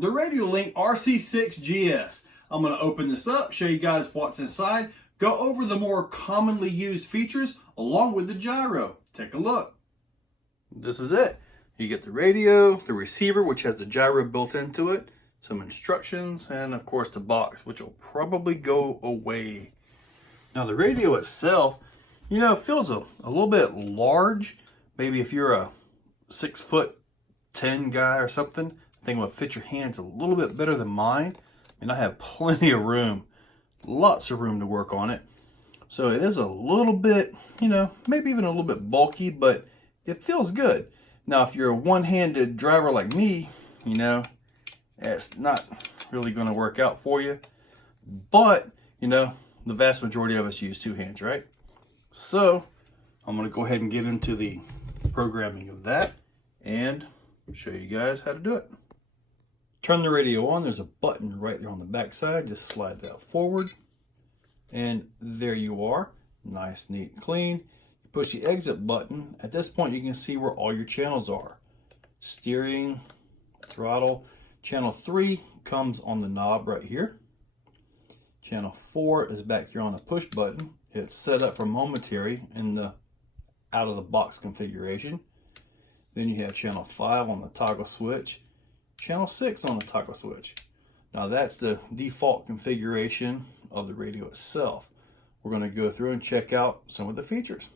the RadioLink RC6GS. I'm going to open this up, show you guys what's inside, go over the more commonly used features along with the gyro. Take a look. This is it. You get the radio, the receiver, which has the gyro built into it, some instructions, and of course the box, which will probably go away. Now the radio itself, you know, feels a little bit large. Maybe if you're a 6'10" guy or something, I think it would fit your hands a little bit better than mine. And I have plenty of room, lots of room to work on it. So it is a little bit, you know, maybe even a little bit bulky, but it feels good. Now, if you're a one-handed driver like me, you know, it's not really going to work out for you. But, you know, the vast majority of us use two hands, right? So I'm going to go ahead and get into the programming of that and show you guys how to do it. Turn the radio on. There's a button right there on the back side. Just slide that forward. And there you are. Nice, neat, and clean. You push the exit button. At this point, you can see where all your channels are. Steering, throttle. Channel 3 comes on the knob right here. Channel 4 is back here on the push button. It's set up for momentary in the out-of-the-box configuration. Then you have channel 5 on the toggle switch. Channel 6 on the toggle switch. Now that's the default configuration of the radio itself. We're going to go through and check out some of the features.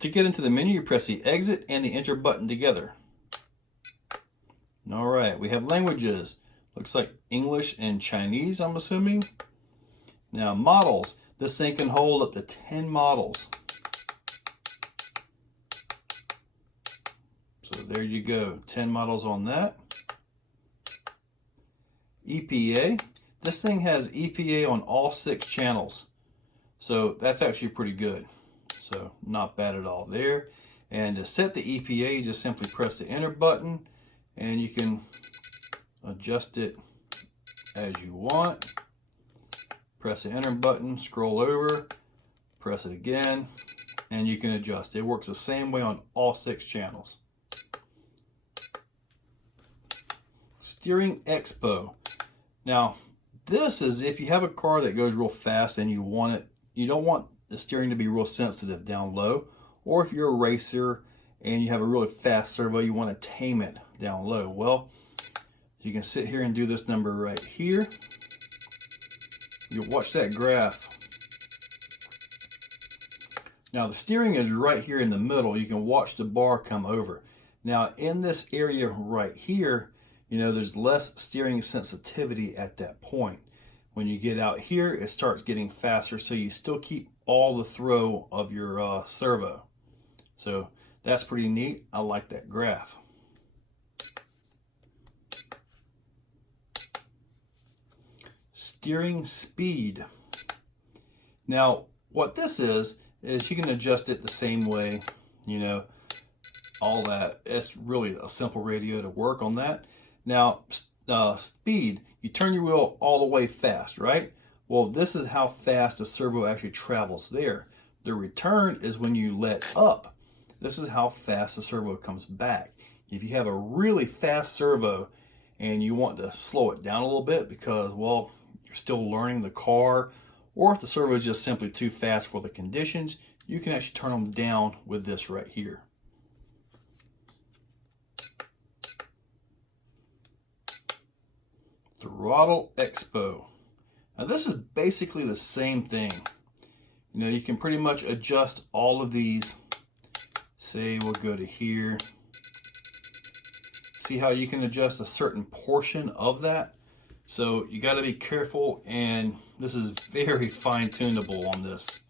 To get into the menu, you press the exit and the enter button together. Alright, we have languages. Looks like English and Chinese, I'm assuming. Now models. This thing can hold up to 10 models. So there you go, 10 models on that. EPA. This thing has EPA on all 6 channels. So that's actually pretty good. So not bad at all there. And to set the EPA, you just simply press the enter button and you can adjust it as you want. Press the enter button, scroll over, press it again, and you can adjust. It works the same way on all 6 channels. Steering Expo. Now, this is if you have a car that goes real fast and you don't want the steering to be real sensitive down low, or if you're a racer and you have a really fast servo, you want to tame it down low. Well, you can sit here and do this number right here. You'll watch that graph. Now the steering is right here in the middle. You can watch the bar come over. Now in this area right here, you know, there's less steering sensitivity at that point. When you get out here, it starts getting faster, so you still keep all the throw of your servo. So that's pretty neat. I like that graph. Steering speed. Now, what this is you can adjust it the same way, you know, all that. It's really a simple radio to work on that. Now, speed, you turn your wheel all the way fast, right? Well, this is how fast the servo actually travels there. The return is when you let up. This is how fast the servo comes back. If you have a really fast servo and you want to slow it down a little bit because, well, you're still learning the car, or if the servo is just simply too fast for the conditions, you can actually turn them down with this right here. Throttle Expo. Now this is basically the same thing. You know, you can pretty much adjust all of these. Say we'll go to here. See how you can adjust a certain portion of that? So you got to be careful, and this is very fine-tunable on this.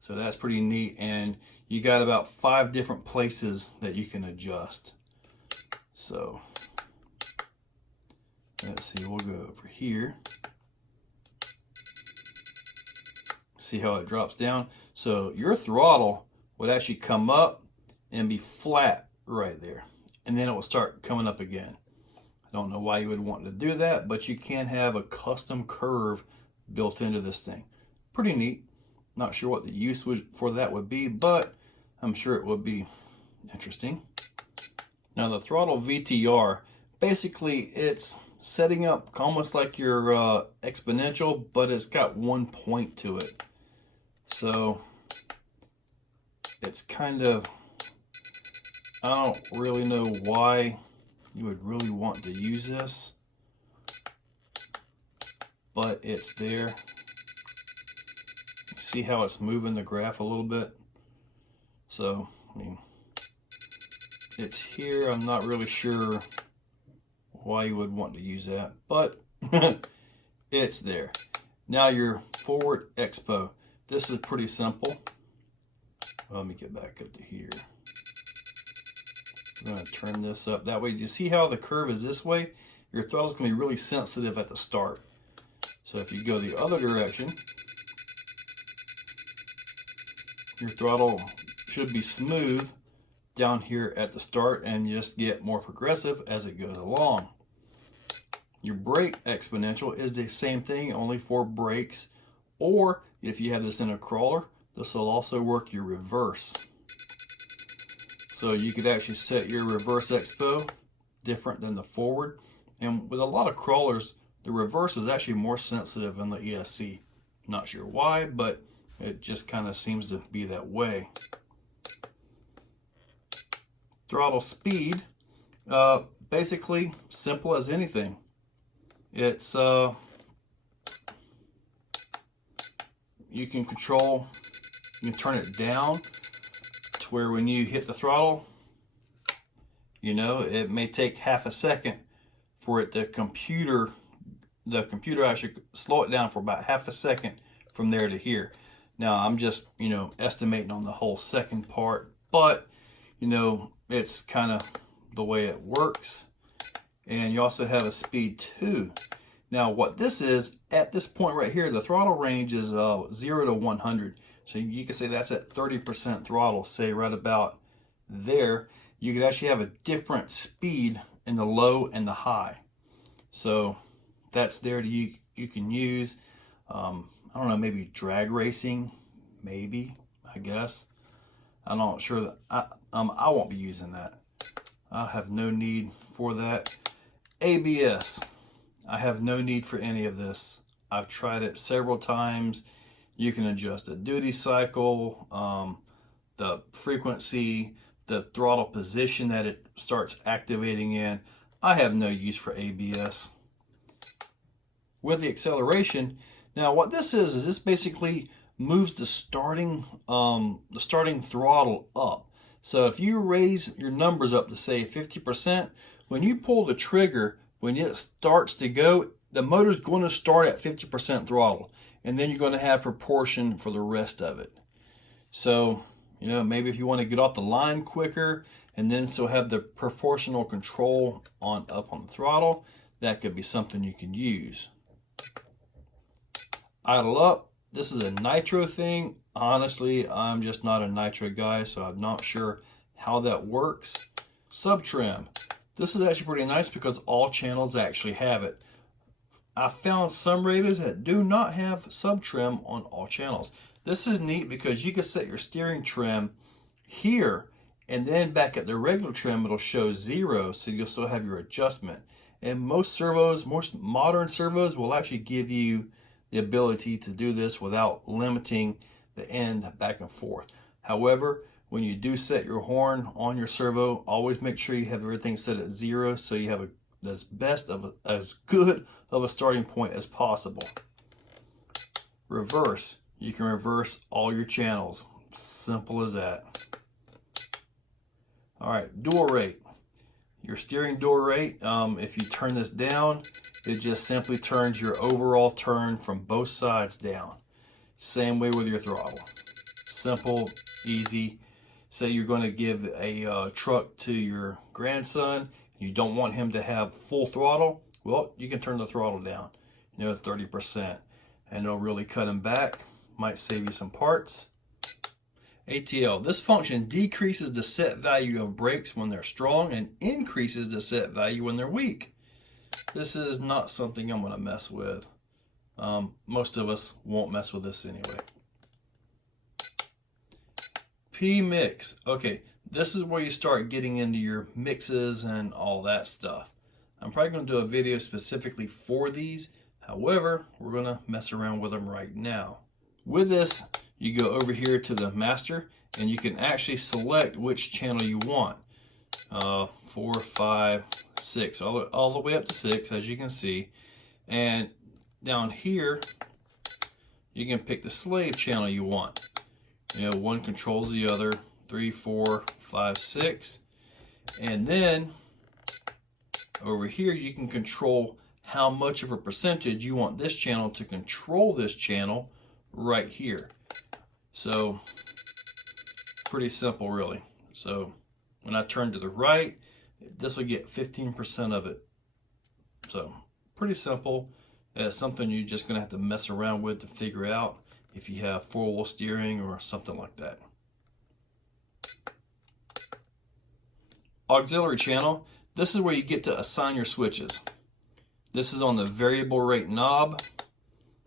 So that's pretty neat, and you got about 5 different places that you can adjust. So let's see, we'll go over here. See how it drops down? So your throttle would actually come up and be flat right there. And then it will start coming up again. I don't know why you would want to do that, but you can have a custom curve built into this thing. Pretty neat. Not sure what the use for that would be, but I'm sure it would be interesting. Now the throttle VTR basically it's setting up almost like your exponential, but it's got one point to it. So it's kind of, I don't really know why you would really want to use this, but it's there. See how it's moving the graph a little bit? So, I mean, it's here. I'm not really sure why you would want to use that, but it's there. Now your forward expo. This is pretty simple. Let me get back up to here. I'm going to turn this up. That way, you see how the curve is this way? Your throttle's going to be really sensitive at the start. So if you go the other direction, your throttle should be smooth down here at the start and just get more progressive as it goes along. Your brake exponential is the same thing, only for brakes, or if you have this in a crawler, this will also work your reverse. So you could actually set your reverse expo different than the forward. And with a lot of crawlers, the reverse is actually more sensitive than the ESC. Not sure why, but it just kind of seems to be that way. Throttle speed, basically simple as anything. It's you can control, you can turn it down to where when you hit the throttle, you know, it may take half a second for it, the computer actually slow it down for about half a second from there to here. Now I'm just, you know, estimating on the whole second part, but you know, it's kind of the way it works. And you also have a speed too. Now what this is, at this point right here, the throttle range is 0 to 100. So you can say that's at 30% throttle, say right about there. You could actually have a different speed in the low and the high. So that's there to you can use. I don't know, maybe drag racing, maybe, I guess. I'm not sure that I won't be using that. I have no need for that. ABS, I have no need for any of this. I've tried it several times. You can adjust the duty cycle, the frequency, the throttle position that it starts activating in. I have no use for ABS. With the acceleration, now what this is this basically moves the starting throttle up. So if you raise your numbers up to say 50%, when you pull the trigger, when it starts to go, the motor's going to start at 50% throttle, and then you're going to have proportion for the rest of it. So, you know, maybe if you want to get off the line quicker and then still have the proportional control up on the throttle, that could be something you can use. Idle up, this is a nitro thing. Honestly, I'm just not a nitro guy, so I'm not sure how that works. Sub trim. This is actually pretty nice because all channels actually have it. I found some radios that do not have sub trim on all channels. This is neat because you can set your steering trim here, and then back at the regular trim it'll show 0, so you'll still have your adjustment. And most servos, most modern servos will actually give you the ability to do this without limiting the end back and forth. However, when you do set your horn on your servo, always make sure you have everything set at 0 so you have as good of a starting point as possible. Reverse. You can reverse all your channels. Simple as that. All right, dual rate. Your steering dual rate, if you turn this down, it just simply turns your overall turn from both sides down. Same way with your throttle. Simple, easy. Say you're going to give a truck to your grandson, you don't want him to have full throttle, well, you can turn the throttle down, 30%, and it'll really cut him back. Might save you some parts. ATL, this function decreases the set value of brakes when they're strong and increases the set value when they're weak. This is not something I'm going to mess with. Most of us won't mess with this anyway. P-mix. Okay, this is where you start getting into your mixes and all that stuff. I'm probably going to do a video specifically for these. However, we're going to mess around with them right now. With this, you go over here to the master and you can actually select which channel you want. 4, 5, 6, all the way up to 6, as you can see. And down here, you can pick the slave channel you want. You know, one controls the other, 3, 4, 5, 6. And then over here, you can control how much of a percentage you want this channel to control this channel right here. So pretty simple, really. So when I turn to the right, this will get 15% of it. So pretty simple. It's something you're just gonna have to mess around with to figure out if you have 4-wheel steering or something like that. Auxiliary channel. This is where you get to assign your switches. This is on the variable rate knob.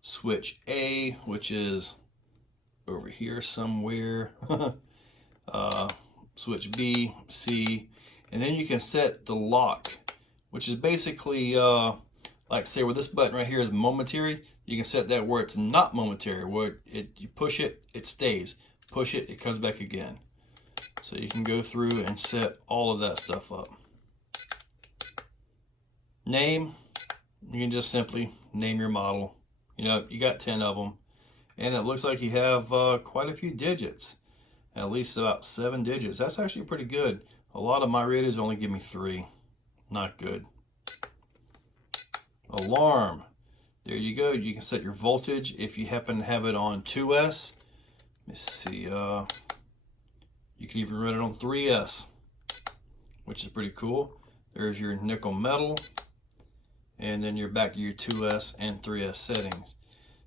Switch A, which is over here somewhere. Switch B, C, and then you can set the lock, which is basically like say where this button right here is momentary, you can set that where it's not momentary, where you push it, it stays. Push it, it comes back again. So you can go through and set all of that stuff up. Name, you can just simply name your model. You know, you got 10 of them, and it looks like you have quite a few digits, at least about 7 digits. That's actually pretty good. A lot of my radios only give me 3. Not good. Alarm. There you go. You can set your voltage if you happen to have it on 2S. Let me see. You can even run it on 3S, which is pretty cool. There's your nickel metal. And then you're back to your 2S and 3S settings.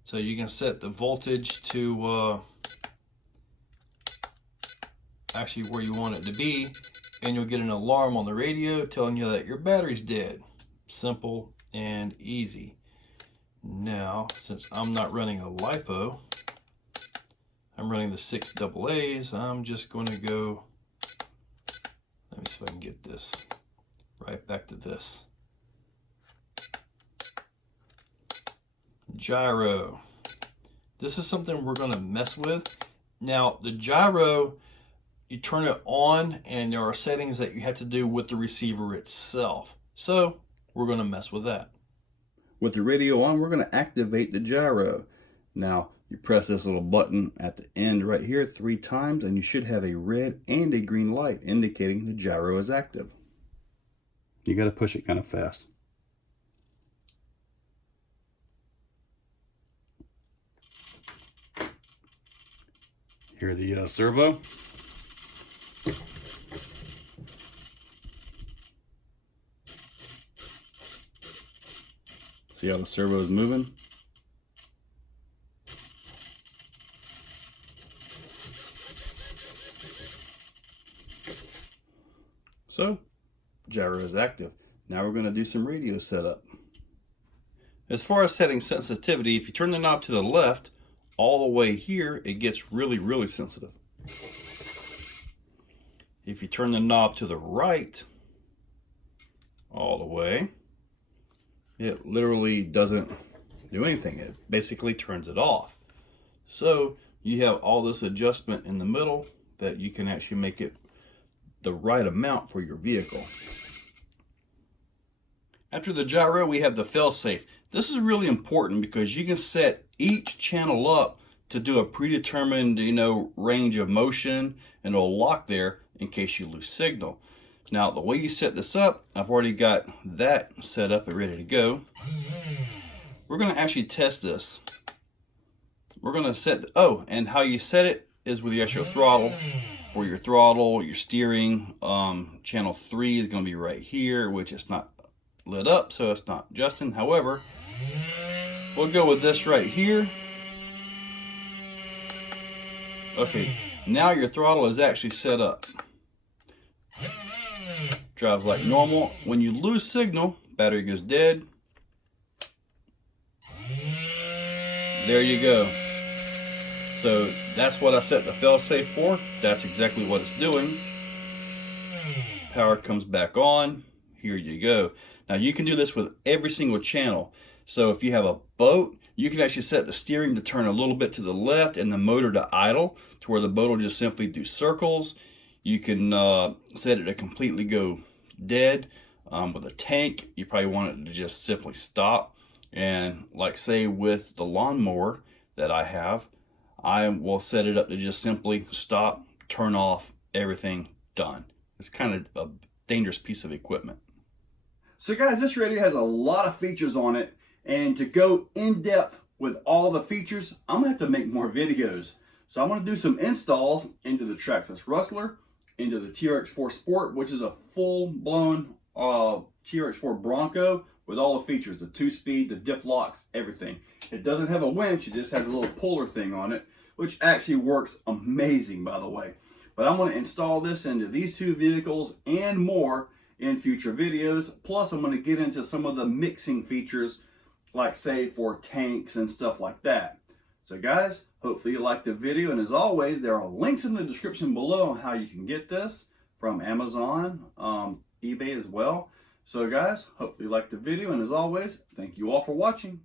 So you can set the voltage to actually where you want it to be, and you'll get an alarm on the radio telling you that your battery's dead. Simple and easy. Now, since I'm not running a LiPo, I'm running the 6 AA's, I'm just going to go, let me see if I can get this right back to this. Gyro. This is something we're going to mess with. Now, the gyro, you turn it on and there are settings that you have to do with the receiver itself. So we're going to mess with that. With the radio on, we're going to activate the gyro. Now, you press this little button at the end right here 3 times, and you should have a red and a green light indicating the gyro is active. You got to push it kind of fast. Here the servo. See how the servo is moving? So, gyro is active. Now we're going to do some radio setup. As far as setting sensitivity, if you turn the knob to the left, all the way here, it gets really, really sensitive. If you turn the knob to the right, all the way, it literally doesn't do anything. It basically turns it off. So you have all this adjustment in the middle that you can actually make it the right amount for your vehicle. After the gyro, we have the failsafe. This is really important because you can set each channel up to do a predetermined, range of motion, and it'll lock there in case you lose signal. Now, the way you set this up, I've already got that set up and ready to go. We're going to actually test this. We're going to set, and how you set it is with the actual throttle. For your throttle, your steering, channel 3 is going to be right here, which is not lit up, so it's not adjusting. However, we'll go with this right here. Okay, now your throttle is actually set up. Drives like normal. When you lose signal, battery goes dead. There you go. So that's what I set the failsafe for. That's exactly what it's doing. Power comes back on. here you go. Now you can do this with every single channel. So if you have a boat, you can actually set the steering to turn a little bit to the left and the motor to idle, to where the boat will just simply do circles. You can set it to completely go dead. With a tank, you probably want it to just simply stop. And like say with the lawnmower that I have, I will set it up to just simply stop, turn off, everything done. It's kind of a dangerous piece of equipment. So guys, this radio has a lot of features on it, and to go in depth with all the features, I'm gonna have to make more videos. So I'm gonna do some installs into the Traxxas Rustler, into the TRX4 Sport, which is a full-blown TRX4 Bronco with all the features, the 2-speed, the diff locks, everything. It doesn't have a winch, it just has a little puller thing on it, which actually works amazing, by the way. But I'm going to install this into these two vehicles and more in future videos. Plus, I'm going to get into some of the mixing features, like say for tanks and stuff like that. So guys, hopefully you liked the video. And as always, there are links in the description below on how you can get this from Amazon, eBay as well. So guys, hopefully you liked the video. And as always, thank you all for watching.